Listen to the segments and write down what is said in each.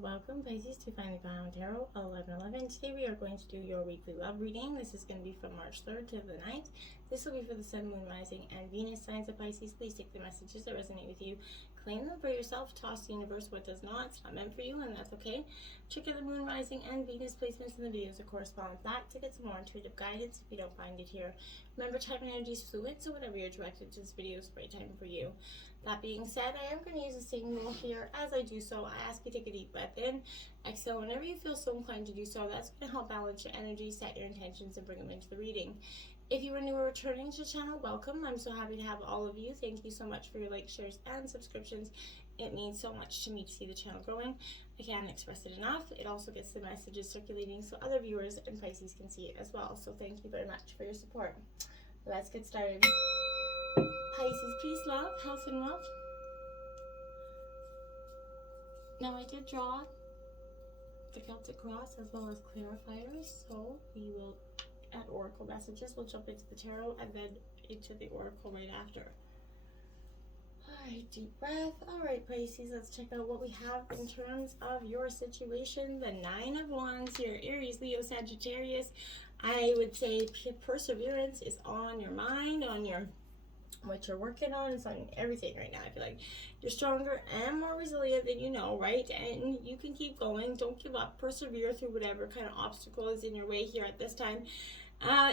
Welcome, Pisces, to Find the Ground Tarot 1111. Today we are going to do your weekly love reading. This is going to be from March 3rd to the 9th. This will be for the Sun, Moon, Rising, and Venus signs of Pisces. Please take the messages that resonate with you, claim them for yourself, toss the universe what does not. It's not meant for you, and that's okay. Check out the Moon, Rising, and Venus placements in the videos that correspond with that to get some more intuitive guidance if you don't find it here. Remember, type and energy is fluid, so whatever you're directed to this video is the right time for you. That being said, I am going to use the same rule here. As I do so, I ask you to take a deep breath in, exhale whenever you feel so inclined to do so. That's going to help balance your energy, set your intentions, and bring them into the reading. If you are new or returning to the channel, welcome. I'm so happy to have all of you. Thank you so much for your likes, shares, and subscriptions. It means so much to me to see the channel growing. I can't express it enough. It also gets the messages circulating so other viewers and Pisces can see it as well. So thank you very much for your support. Let's get started. Pisces, peace, love, health, and wealth. Now I did draw the Celtic cross as well as clarifiers, so we will, at oracle messages, we'll jump into the tarot and then into the oracle right after. Alright, deep breath. Alright, Pisces, let's check out what we have in terms of your situation. The Nine of Wands here, Aries, Leo, Sagittarius. I would say perseverance is on your mind, on your what you're working on. It's on everything right now. I feel like you're stronger and more resilient than you know, right? And you can keep going. Don't give up. Persevere through whatever kind of obstacle is in your way here at this time.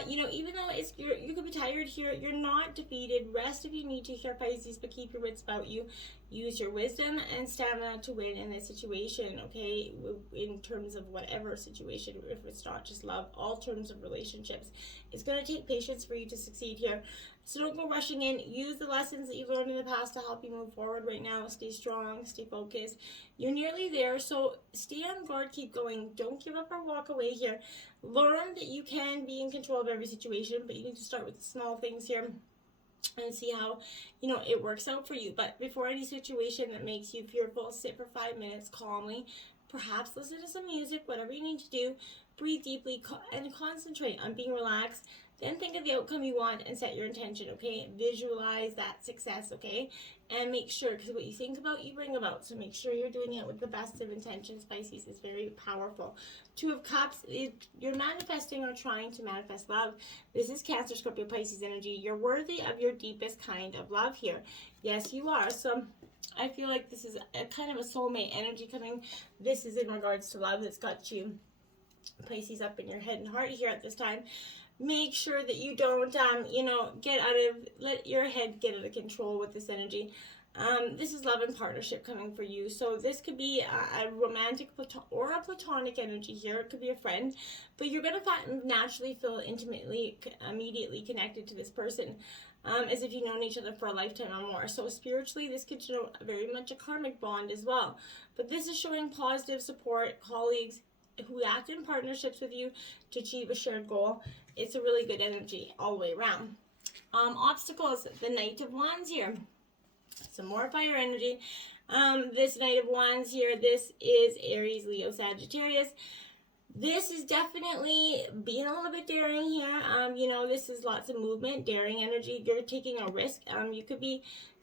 Even though you could be tired here, you're not defeated. Rest if you need to here, Pisces, but keep your wits about you. Use your wisdom and stamina to win in this situation, okay? In terms of whatever situation, if it's not just love, all terms of relationships. It's going to take patience for you to succeed here. So don't go rushing in. Use the lessons that you've learned in the past to help you move forward right now. Stay strong, stay focused. You're nearly there, so stay on guard, keep going. Don't give up or walk away here. Learn that you can be in control of every situation, but you need to start with the small things here and see how, it works out for you. But before any situation that makes you fearful, sit for 5 minutes calmly. Perhaps listen to some music, whatever you need to do. Breathe deeply and concentrate on being relaxed. Then think of the outcome you want and set your intention, okay? Visualize that success, okay? And make sure, because what you think about, you bring about. So make sure you're doing it with the best of intentions. Pisces is very powerful. Two of Cups, you're manifesting or trying to manifest love. This is Cancer, Scorpio, Pisces energy. You're worthy of your deepest kind of love here. Yes, you are. So I feel like this is a kind of a soulmate energy coming. This is in regards to love that's got you, Pisces, up in your head and heart here at this time. Make sure that you don't, let your head get out of control with this energy. This is love and partnership coming for you. So this could be a romantic or a platonic energy here. It could be a friend, but you're going to naturally feel immediately connected to this person, as if you've known each other for a lifetime or more. So spiritually, this could show very much a karmic bond as well. But this is showing positive support, colleagues who act in partnerships with you to achieve a shared goal. It's a really good energy all the way around. Obstacles, the Knight of Wands here. Some more fire energy. This Knight of Wands here, this is Aries, Leo, Sagittarius. This is definitely being a little bit daring here. This is lots of movement, daring energy. You're taking a risk. You could be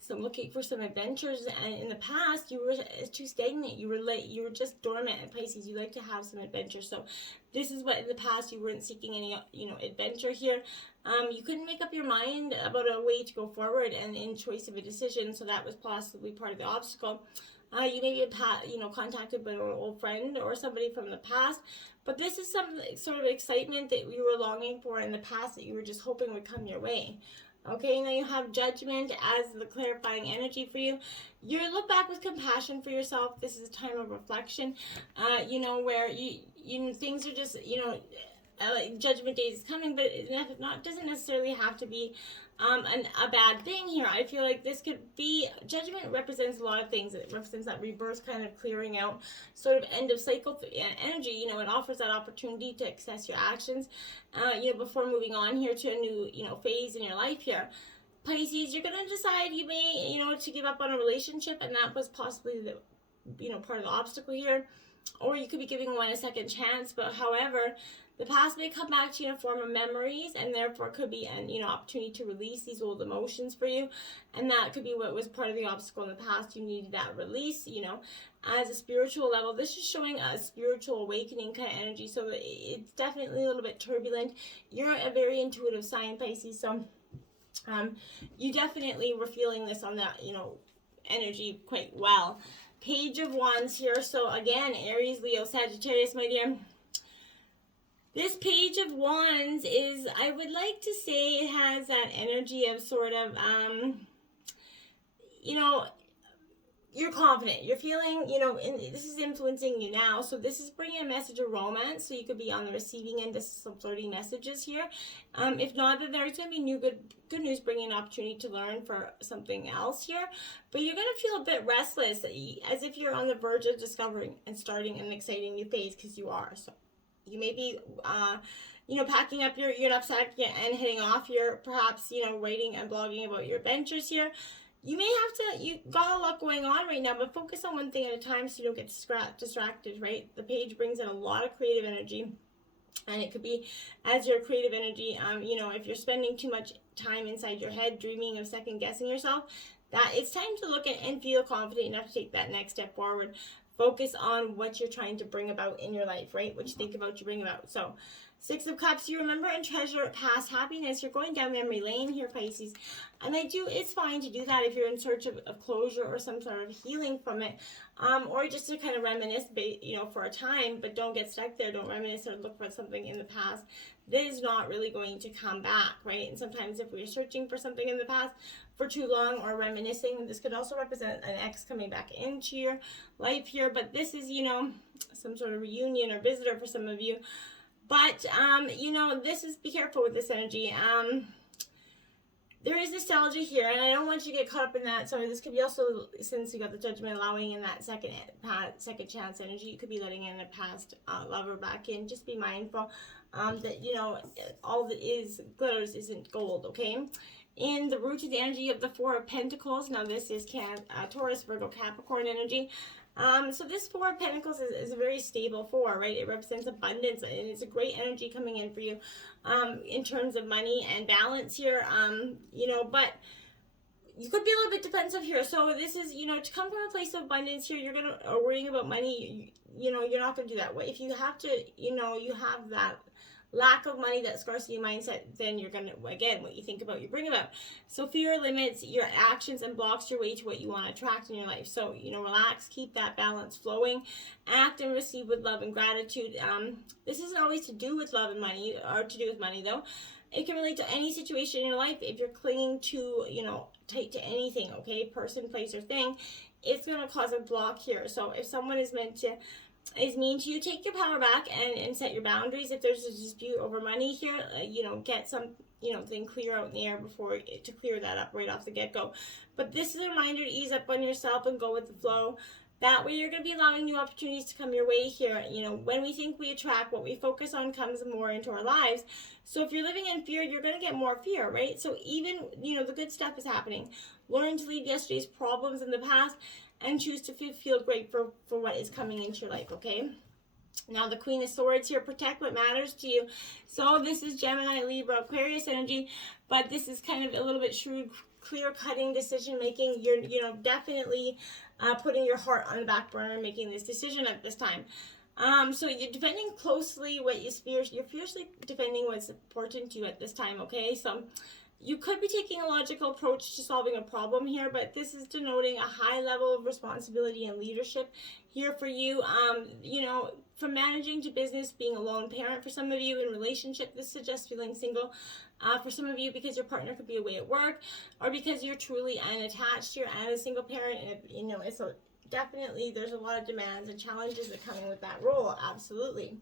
looking for some adventures, and in the past you were too stagnant. You were just dormant at Pisces. You like to have some adventure. So this is what in the past you weren't seeking any adventure here. You couldn't make up your mind about a way to go forward and in choice of a decision, so that was possibly part of the obstacle. You may be contacted by an old friend or somebody from the past, but this is some sort of excitement that you were longing for in the past that you were just hoping would come your way. Okay, now you have Judgment as the clarifying energy for you. You look back with compassion for yourself. This is a time of reflection, where you things are just, Judgment Day is coming, but it doesn't necessarily have to be a bad thing here. I feel like this could be, Judgment represents a lot of things. It represents that rebirth, kind of clearing out, sort of end of cycle energy. It offers that opportunity to assess your actions, before moving on here to a new, phase in your life here. Pisces, you're going to decide you may, to give up on a relationship, and that was possibly part of the obstacle here, or you could be giving one a second chance. But however, the past may come back to you in a form of memories, and therefore could be an opportunity to release these old emotions for you. And that could be what was part of the obstacle in the past. You needed that release, as a spiritual level. This is showing a spiritual awakening kind of energy. So it's definitely a little bit turbulent. You're a very intuitive sign, Pisces. So you definitely were feeling this on that, energy quite well. Page of Wands here. So again, Aries, Leo, Sagittarius, my dear. This Page of Wands is, I would like to say, it has that energy of sort of, you're confident. You're feeling, and this is influencing you now. So this is bringing a message of romance. So you could be on the receiving end of some flirty messages here. If not, then there's going to be good news, bringing an opportunity to learn for something else here. But you're going to feel a bit restless, as if you're on the verge of discovering and starting an exciting new phase, because you are. So you may be, packing up your knapsack and heading off. You're perhaps, writing and blogging about your adventures here. You may have to, you got a lot going on right now, but focus on one thing at a time so you don't get distracted, right? The page brings in a lot of creative energy, and it could be as your creative energy, if you're spending too much time inside your head dreaming of second guessing yourself, that it's time to look at and feel confident enough to take that next step forward. Focus on what you're trying to bring about in your life, right? What you think about, you bring about. So, Six of Cups, you remember and treasure past happiness. You're going down memory lane here, Pisces. And it's fine to do that if you're in search of closure or some sort of healing from it. Or just to kind of reminisce, for a time, but don't get stuck there. Don't reminisce or look for something in the past that is not really going to come back, right? And sometimes if we're searching for something in the past for too long or reminiscing, this could also represent an ex coming back into your life here. But this is, some sort of reunion or visitor for some of you. But, this is, be careful with this energy. There is nostalgia here, and I don't want you to get caught up in that. So this could be also, since you got the Judgment, allowing in that second chance energy. You could be letting in a past lover back in. Just be mindful that, all that glitters isn't gold, okay? In the root of the energy of the Four of Pentacles, now this is Taurus, Virgo, Capricorn energy. So this Four of Pentacles is a very stable four, right? It represents abundance, and it's a great energy coming in for you in terms of money and balance here, but you could be a little bit defensive here. So this is, to come from a place of abundance here, you're going to worrying about money, you're not going to do that. If you have to, you have that lack of money, that scarcity mindset, then you're going to, again, what you think about, you bring about. So fear limits your actions and blocks your way to what you want to attract in your life. So, relax, keep that balance flowing, act and receive with love and gratitude. This isn't always to do with love and money, or to do with money, though. It can relate to any situation in your life. If you're clinging to, tight to anything, okay, person, place, or thing, it's going to cause a block here. So if someone is mean to you, take your power back and set your boundaries. If there's a dispute over money here, get some, thing clear out in the air to clear that up right off the get-go. But this is a reminder to ease up on yourself and go with the flow. That way you're going to be allowing new opportunities to come your way here. When we think we attract, what we focus on comes more into our lives. So if you're living in fear, you're going to get more fear, right? So even, the good stuff is happening. Learn to leave yesterday's problems in the past and choose to feel great for what is coming into your life, okay? Now the Queen of Swords here, protect what matters to you. So this is Gemini, Libra, Aquarius energy, but this is kind of a little bit shrewd, clear-cutting decision-making. You're definitely putting your heart on the back burner, making this decision at this time. So you're defending closely what you're fiercely defending what's important to you at this time, okay? So you could be taking a logical approach to solving a problem here, but this is denoting a high level of responsibility and leadership here for you. From managing to business, being a lone parent for some of you in relationship, this suggests feeling single for some of you because your partner could be away at work, or because you're truly unattached here as a single parent. And, it's definitely, there's a lot of demands and challenges that come in with that role, absolutely.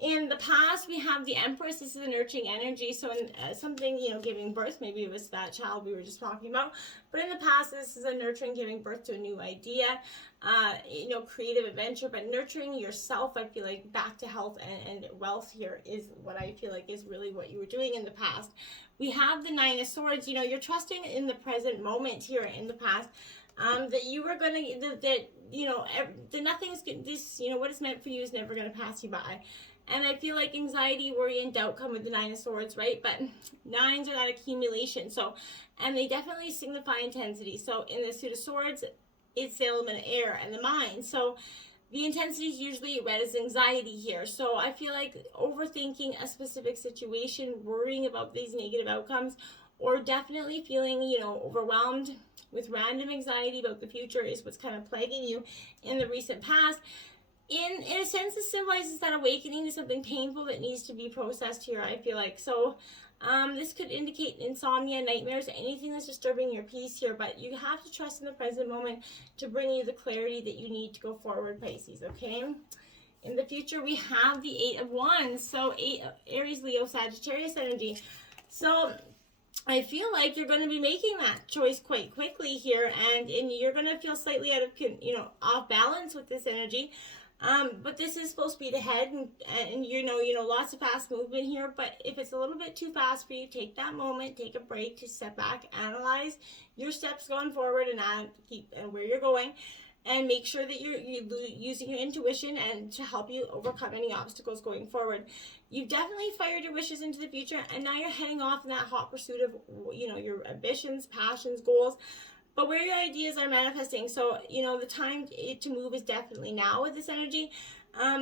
In the past, we have the Empress. This is a nurturing energy. So in something, giving birth, maybe it was that child we were just talking about. But in the past, this is a nurturing, giving birth to a new idea, creative adventure. But nurturing yourself, I feel like, back to health and wealth here is what I feel like is really what you were doing in the past. We have the Nine of Swords. You're trusting in the present moment here in the past. That you were going to, that the nothing's this, what is meant for you is never going to pass you by. And I feel like anxiety, worry, and doubt come with the Nine of Swords, right? But nines are that accumulation. So, and they definitely signify intensity. So in the Suit of Swords, it's the element of air and the mind. So the intensity is usually read as anxiety here. So I feel like overthinking a specific situation, worrying about these negative outcomes, or definitely feeling, overwhelmed with random anxiety about the future is what's kind of plaguing you in the recent past. In a sense, this symbolizes that awakening to something painful that needs to be processed here, I feel like. So this could indicate insomnia, nightmares, anything that's disturbing your peace here, but you have to trust in the present moment to bring you the clarity that you need to go forward, Pisces, okay? In the future, we have the Eight of Wands, so Aries, Leo, Sagittarius energy. So I feel like you're going to be making that choice quite quickly here, and you're going to feel slightly out of, off balance with this energy. But this is supposed to be the head, and lots of fast movement here. But if it's a little bit too fast for you, take that moment, take a break to step back, analyze your steps going forward, and where you're going, and make sure that you're using your intuition and to help you overcome any obstacles going forward. You've definitely fired your wishes into the future, and now you're heading off in that hot pursuit of your ambitions, passions, goals. But where your ideas are manifesting, so, the time to move is definitely now with this energy.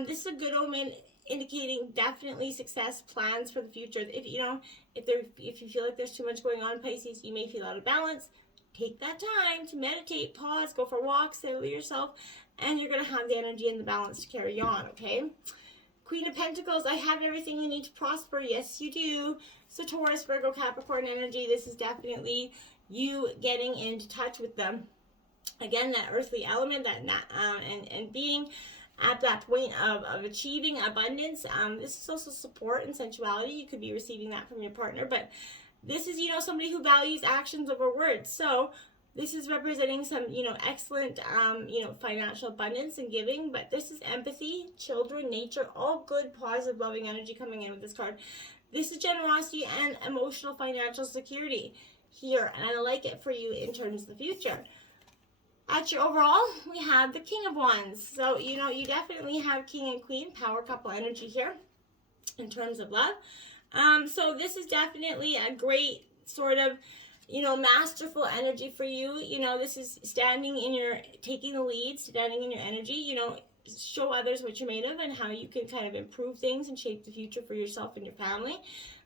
This is a good omen indicating definitely success plans for the future. If you feel like there's too much going on, Pisces, you may feel out of balance. Take that time to meditate, pause, go for walks, settle yourself, and you're going to have the energy and the balance to carry on, okay? Queen of Pentacles, I have everything you need to prosper. Yes, you do. So Taurus, Virgo, Capricorn energy, this is definitely you getting into touch with them. Again, that earthly element, and being at that point of achieving abundance. This is also support and sensuality. You could be receiving that from your partner, but this is, somebody who values actions over words. So this is representing some, excellent, financial abundance and giving, but this is empathy, children, nature, all good, positive, loving energy coming in with this card. This is generosity and emotional financial security here, and I like it for you in terms of the future. At your overall, we have the King of Wands. So, you definitely have King and Queen, power couple energy here in terms of love. So this is definitely a great sort of, masterful energy for you. This is taking the lead, standing in your energy, show others what you're made of and how you can kind of improve things and shape the future for yourself and your family.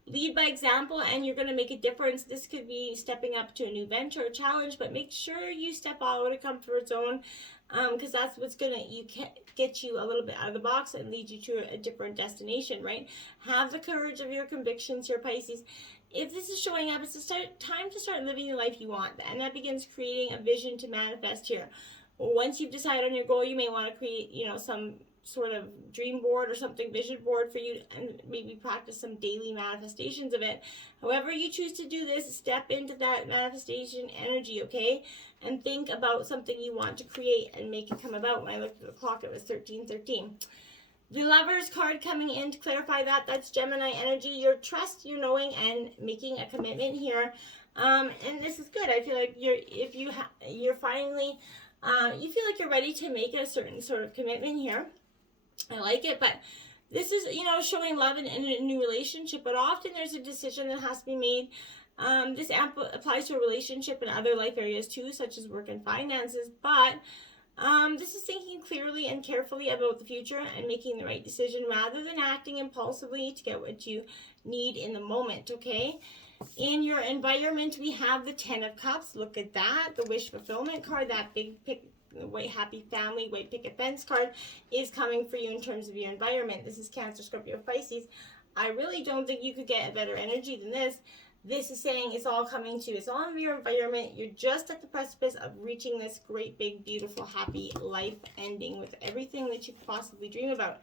Lead by example, and you're going to make a difference. This could be stepping up to a new venture or challenge, but make sure you step out of a comfort zone, because that's what's going to get you a little bit out of the box and lead you to a different destination, right? Have the courage of your convictions here, Pisces. If this is showing up, it's time to start living the life you want, and that begins creating a vision to manifest here. Once you've decided on your goal, you may want to create, some sort of dream board or something, vision board for you, and maybe practice some daily manifestations of it. However you choose to do this, step into that manifestation energy, okay? And think about something you want to create and make it come about. When I looked at the clock, it was 13:13. The Lovers card coming in to clarify that's Gemini energy, your trust, your knowing, and making a commitment here. And this is good. I feel like you're finally, you feel like you're ready to make a certain sort of commitment here. I like it, but this is, showing love in a new relationship, but often there's a decision that has to be made. This applies to a relationship and other life areas too, such as work and finances, but this is thinking clearly and carefully about the future and making the right decision rather than acting impulsively to get what you need in the moment, okay? In your environment, we have the 10 of Cups. Look at that, the wish fulfillment card, that big pick. The white happy family, white picket fence card is coming for you in terms of your environment. This is Cancer, Scorpio, Pisces. I really don't think you could get a better energy than this. This is saying it's all coming to you. It's all in your environment. You're just at the precipice of reaching this great, big, beautiful, happy life ending with everything that you could possibly dream about.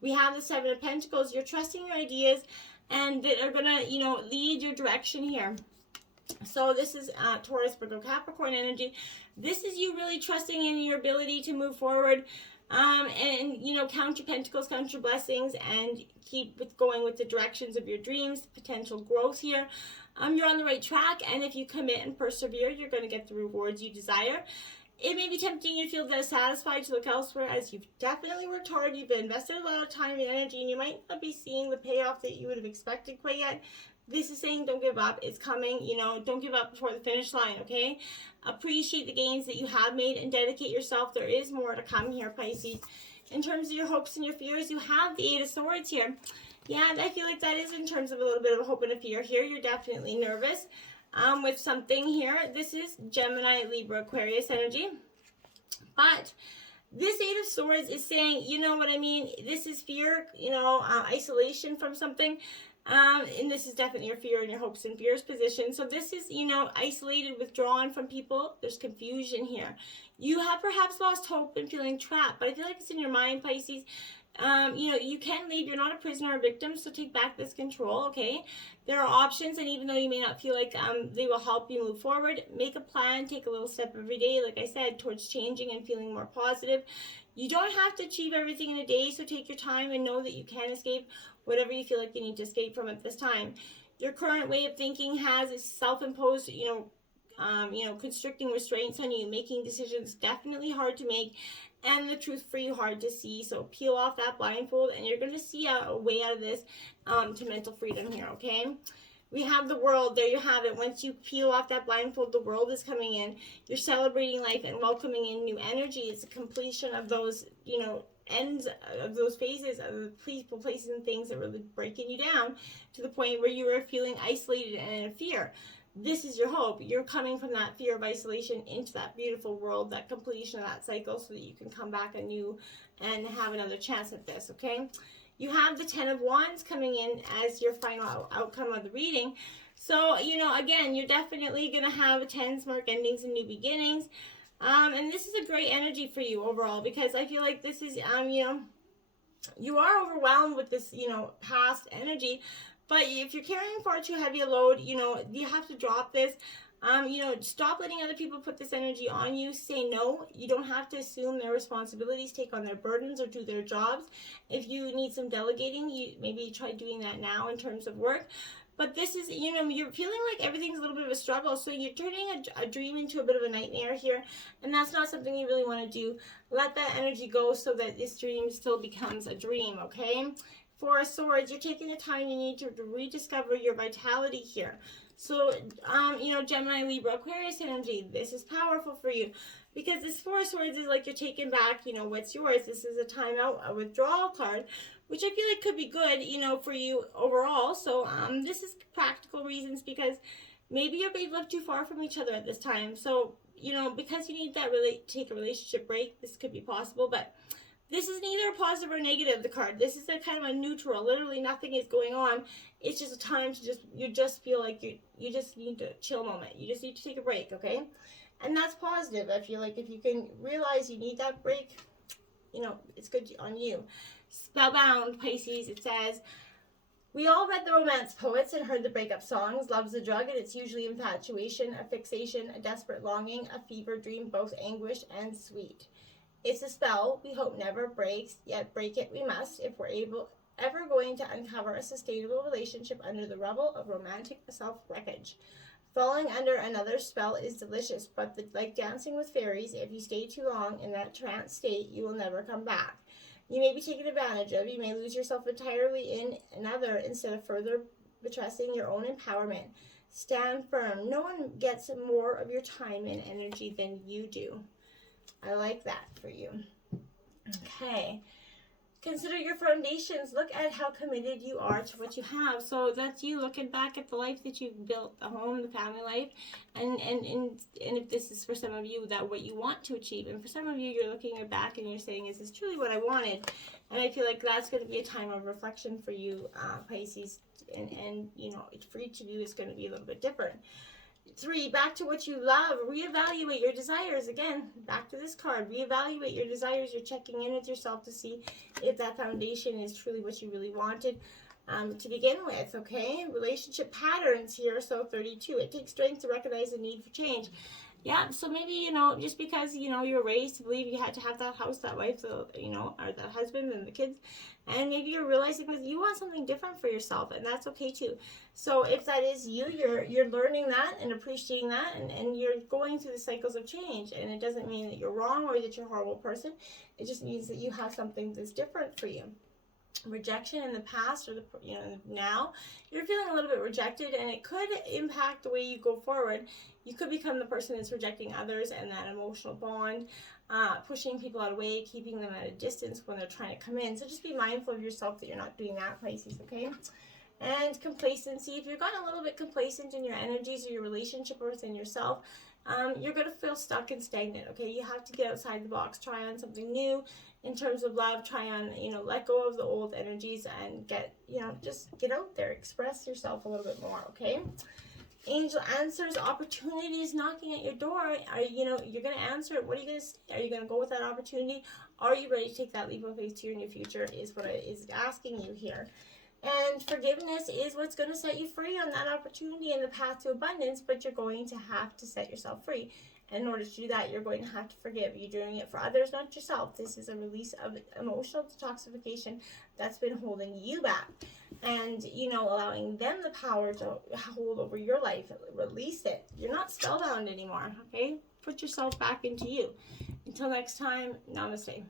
We have the 7 of Pentacles. You're trusting your ideas and that are going to, lead your direction here. So this is Taurus, Virgo, Capricorn energy. This is you really trusting in your ability to move forward, and count your pentacles, count your blessings, and keep going with the directions of your dreams, potential growth here. You're on the right track, and if you commit and persevere, you're going to get the rewards you desire. It may be tempting you to feel dissatisfied to look elsewhere, as you've definitely worked hard, you've invested a lot of time and energy, and you might not be seeing the payoff that you would have expected quite yet. This is saying don't give up. It's coming. You know, don't give up before the finish line, okay? Appreciate the gains that you have made and dedicate yourself. There is more to come here, Pisces. In terms of your hopes and your fears, you have the Eight of Swords here. Yeah, I feel like that is in terms of a little bit of a hope and a fear here. You're definitely nervous with something here. This is Gemini, Libra, Aquarius energy. But this Eight of Swords is saying, you know what I mean? This is fear, you know, isolation from something. And this is definitely your fear and your hopes and fears position. So this is, you know, isolated, withdrawn from people. There's confusion here. You have perhaps lost hope and feeling trapped, but I feel like it's in your mind, Pisces. You know, you can leave. You're not a prisoner or victim, so take back this control, okay? There are options, and even though you may not feel like they will help you move forward, make a plan, take a little step every day, like I said, towards changing and feeling more positive. You don't have to achieve everything in a day, so take your time and know that you can escape whatever you feel like you need to escape from at this time. Your current way of thinking has its self-imposed, you know, constricting restraints on you, making decisions definitely hard to make, and the truth for you hard to see. So peel off that blindfold, and you're going to see a way out of this to mental freedom here, okay? We have the world. There you have it. Once you peel off that blindfold, the world is coming in. You're celebrating life and welcoming in new energy. It's a completion of those, you know, ends of those phases of the people, places, and things that were breaking you down to the point where you were feeling isolated and in fear. This is your hope. You're coming from that fear of isolation into that beautiful world, that completion of that cycle, so that you can come back anew and have another chance at this, okay? You have the Ten of Wands coming in as your final outcome of the reading. So, you know, again, you're definitely going to have 10s mark endings and new beginnings. And this is a great energy for you overall, because I feel like this is, you know, you are overwhelmed with this, you know, past energy. But if you're carrying far too heavy a load, you know, you have to drop this. You know, stop letting other people put this energy on you. Say no. You don't have to assume their responsibilities, take on their burdens, or do their jobs. If you need some delegating, you maybe try doing that now in terms of work. But this is, you know, you're feeling like everything's a little bit of a struggle. So you're turning a dream into a bit of a nightmare here. And that's not something you really want to do. Let that energy go so that this dream still becomes a dream, okay? Four of Swords, you're taking the time you need to rediscover your vitality here. So, you know, Gemini, Libra, Aquarius energy, this is powerful for you. Because this Four of Swords is like you're taking back, you know, what's yours. This is a timeout, a withdrawal card, which I feel like could be good, you know, for you overall. So, this is practical reasons, because maybe you're being left too far from each other at this time. So, you know, because you need that take a relationship break, this could be possible, but this is neither positive or negative, the card. This is a kind of a neutral. Literally nothing is going on. It's just a time to you just feel like you just need a chill moment. You just need to take a break, okay? And that's positive. I feel like if you can realize you need that break, you know, it's good on you. Spellbound, Pisces, it says, we all read the romance poets and heard the breakup songs. Love's a drug, and it's usually infatuation, a fixation, a desperate longing, a fever dream, both anguish and sweet. It's a spell we hope never breaks, yet break it we must if we're ever going to uncover a sustainable relationship under the rubble of romantic self-wreckage. Falling under another spell is delicious, but like dancing with fairies, if you stay too long in that trance state, you will never come back. You may be taken advantage of. You may lose yourself entirely in another instead of further buttressing your own empowerment. Stand firm. No one gets more of your time and energy than you do. I like that for you. Okay. Consider your foundations. Look at how committed you are to what you have. So that's you looking back at the life that you've built, the home, the family life, and if this is for some of you that what you want to achieve, and for some of you you're looking back and you're saying, is this truly what I wanted? And I feel like that's going to be a time of reflection for you, Pisces, and you know, for each of you it's going to be a little bit different. 3, back to what you love. Reevaluate your desires. Again, back to this card. Reevaluate your desires. You're checking in with yourself to see if that foundation is truly what you really wanted to begin with, okay? Relationship patterns here, so 32. It takes strength to recognize the need for change. Yeah, so maybe, just because, you're raised to believe you had to have that house, that wife, or that husband and the kids, and maybe you're realizing that you want something different for yourself, and that's okay too. So if that is you, you're learning that and appreciating that, and you're going through the cycles of change, and it doesn't mean that you're wrong or that you're a horrible person. It just means that you have something that's different for you. Rejection in the past or now, you're feeling a little bit rejected, and it could impact the way you go forward. You could become the person that's rejecting others, and that emotional bond, pushing people out of the way, keeping them at a distance when they're trying to come in. So just be mindful of yourself that you're not doing that, Pisces, okay? And complacency, if you've gotten a little bit complacent in your energies or your relationship or within yourself, you're going to feel stuck and stagnant, okay? You have to get outside the box, try on something new in terms of love, try on, let go of the old energies and just get out there, express yourself a little bit more, okay? Angel answers, opportunities knocking at your door. You're going to answer it. What are you going to say? Are you going to go with that opportunity? Are you ready to take that leap of faith to your new future is what it is asking you here. And forgiveness is what's going to set you free on that opportunity and the path to abundance, but you're going to have to set yourself free. And in order to do that, you're going to have to forgive. You're doing it for others, not yourself. This is a release of emotional detoxification that's been holding you back. And, allowing them the power to hold over your life. Release it. You're not spellbound anymore, okay? Put yourself back into you. Until next time, namaste.